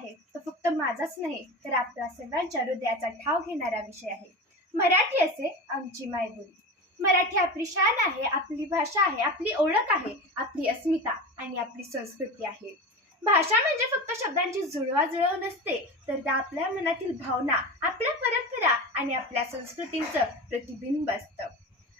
आहे तो फक्त माझाच नाही तर आपला सर्वांच्या हृदयाचा ठाव घेणारा विषय आहे. मराठी असे आमची मायबोली. मराठी आपली शान आहे आपली भाषा आहे आपली ओळख आहे आपली अस्मिता आणि आपली संस्कृती आहे. भाषा म्हणजे फक्त शब्दांची जुळवाजुळव नसते तर त्या आपल्या मनातील भावना आपल्या परंपरा आणि आपल्या संस्कृतीचं प्रतिबिंब असतं.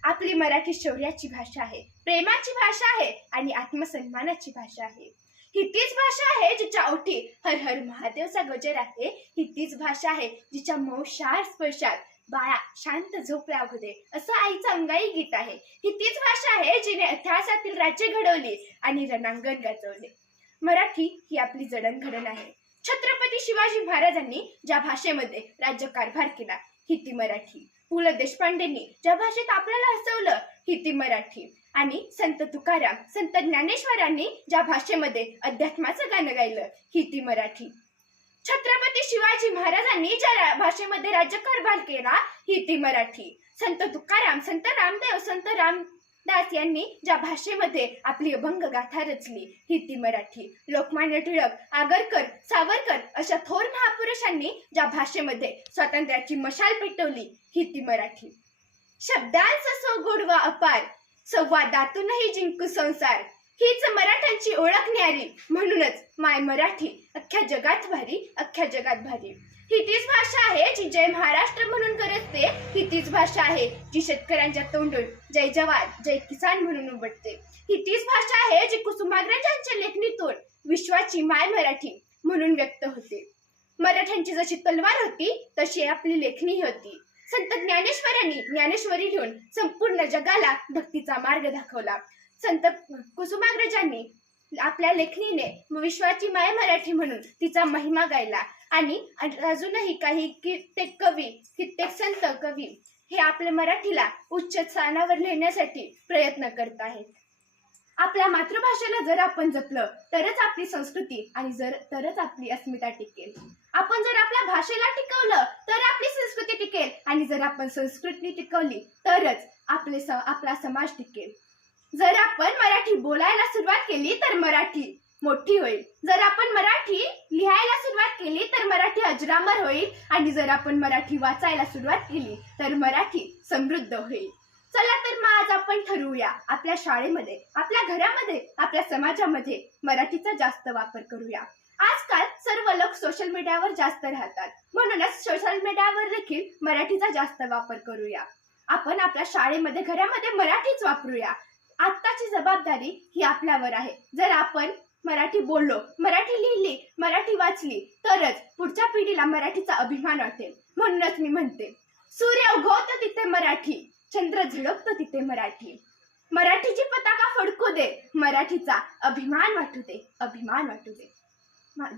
आपली मराठी शौर्याची भाषा आहे प्रेमाची भाषा आहे आणि आत्मसन्मानाची भाषा आहे. ही तीच भाषा आहे जिच्या ओठी हर हर महादेवचा गजर आहे. ही तीच भाषा आहे जिच्या मौशार स्पर्शात बाळा शांत झोप लागू दे असं आईचं अंगाई गीत आहे. ही तीच भाषा आहे जिने इतिहासातील राज्य घडवली आणि रणांगण गाजवले. मराठी ही आपली जडणघडण आहे. छत्रपती शिवाजी महाराजांनी ज्या भाषेमध्ये राज्यकारभार केला ही ती मराठी. पु ल देशपांडेंनी ज्या भाषेत आपल्याला हसवलं ही ती मराठी. आणि संत तुकाराम संत ज्ञानेश्वरांनी ज्या भाषेमध्ये अध्यात्माचं गाणं गायलं ही ती मराठी. छत्रपती शिवाजी महाराजांनी ज्या भाषेमध्ये राज्यकारभार केला ही ती मराठी. संत तुकाराम संत रामदेव संत रामदास यांनी ज्या भाषेमध्ये आपली अभंग गाथा रचली ही ती मराठी. लोकमान्य टिळक आगरकर सावरकर अशा थोर महापुरुषांनी ज्या भाषेमध्ये स्वातंत्र्याची मशाल पेटवली ही ती मराठी. शब्दांचा सो गोडवा अपार संवादातूनही जिंकू संसार. हीच मराठ्यांची ओळख न्यारी. म्हणूनच माय मराठी अख्ख्या जगात भारी अख्ख्या जगात भारी. ही तीच भाषा आहे जी जय महाराष्ट्र म्हणून करते ही तीच भाषा आहे जी शेतकऱ्यांच्या तोंडून जय जवान जय किसान म्हणून उमटते. ही तीच भाषा आहे जी कुसुमाग्रजांच्या लेखणीतून विश्वाची माय मराठी म्हणून व्यक्त होते. मराठ्यांची जशी तलवार होती तशी आपली लेखणी होती. ज्ञानेश्वरांनी ज्ञानेश्वरी लिहून संपूर्ण जगाला भक्तीचा मार्ग दाखवला. संत कुसुमाग्रजांनी आपल्या लेखणीने विश्वाची माय मराठी म्हणून तिचा महिमा गायला. आणि अजूनही काही कित्येक कवी कित्येक संत कवी हे आपल्या मराठीला उच्च स्थानावर नेण्यासाठी प्रयत्न करत आहेत. आपल्या मातृभाषेला जर आपण जपलं तरच आपली संस्कृती आणि जर तरच आपली अस्मिता टिकेल. आपण जर आपल्या भाषेला टिकवलं तर आपली संस्कृती टिकेल. आणि जर आपण संस्कृती टिकवली तरच आपले स आपला समाज टिकेल. जर आपण मराठी बोलायला सुरुवात केली तर मराठी मोठी होईल. जर आपण मराठी लिहायला सुरुवात केली तर मराठी अजरामर होईल. आणि जर आपण मराठी वाचायला सुरुवात केली तर मराठी समृद्ध होईल. चला तर मग आज आपण ठरवूया. आपल्या शाळेमध्ये आपल्या घरामध्ये आपल्या समाजामध्ये मराठीचा जास्त वापर करूया. आजकाल सर्व लोक सोशल मीडियावर जास्त राहतात. म्हणूनच सोशल मीडियावर देखील मराठीचा जास्त वापर करूया. आपण आपल्या शाळेमध्ये घरामध्ये मराठीच वापरूया. आत्ताची जबाबदारी ही आपल्यावर आहे. जर आपण मराठी बोललो मराठी लिहिली मराठी वाचली तरच पुढच्या पिढीला मराठीचा अभिमान वाटेल. म्हणूनच मी म्हणते सूर्य उगवतो तिथे मराठी. चंद्र झळकतो तिथे मराठी. मराठीची पताका फडकू दे. मराठीचा अभिमान वाटू दे. अभिमान वाटू दे.